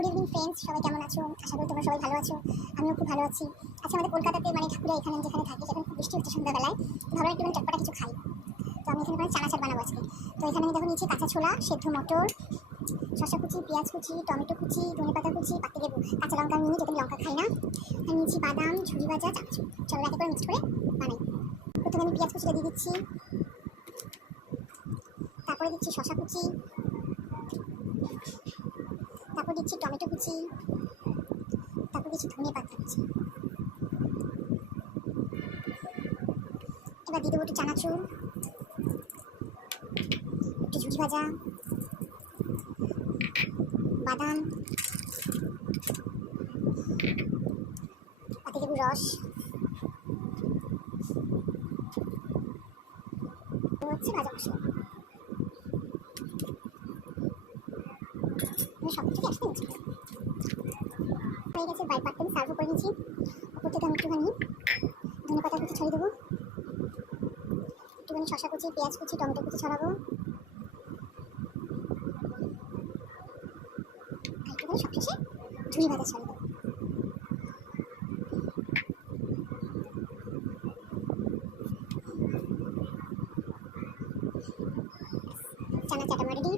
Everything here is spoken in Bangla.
গুড ইভিনিং ফ্রেন্ডস, সবাই কেমন আছো? আশা করি তোমরা সবাই ভালো আছো। আমিও খুব ভালো আছি। আচ্ছা, আমাদের কলকাতাতে মানে ঠাকুরা এখানে যেখানে থাকি, সেখানে খুব বৃষ্টি হচ্ছে সন্ধ্যাবেলায়, ভাবলাম একটু চটপটা কিছু খাই। তো আমি এখানে মানে চানাচাট বানাবো আজকে। তো এখানে আমি দেখো নিয়েছি কাঁচা ছোলা, সেদ্ধ মটর, শসা কুচি, পেঁয়াজ কুচি, টমেটো কুচি, ধনেপাতা কুচি, পাতি লেবু, কাঁচা লঙ্কা নিয়ে, যদি লঙ্কা খাই না। আর নিয়েছি বাদাম, ঝুড়ি ভাজা, চানাচুর। চলো একে করে মিক্স করে বানাই। প্রথমে আমি পেঁয়াজ কুচিটা দিয়ে দিচ্ছি, তারপরে দিচ্ছি শসা কুচি, তারপর দিচ্ছি টমেটো কুচি, তারপর দিচ্ছি ধনেপাতা কুচি। এবার দিয়ে দেবো একটু চানাচুর, একটু ঝুড়ি ভাজা, বাদাম, পাতিলেবুর রস, হচ্ছে ভাজা মশলা। আমি সব কিছু একসাথে মিক্স করি। হয়ে গেছে, বাইর পাত্রে আমি সার্ভ করে নিয়েছি। ওপর থেকে আমি একটুখানি ধনেপাতা কুচি ছড়িয়ে দেবো, একটুখানি শসা কুচি, পেঁয়াজ কুচি, টমেটো কুচি ছড়াবো, আর একটুখানি সবশেষে ঝুড়ি ভাজা ছড়িয়ে দেবো। চানা চাটা রেডি।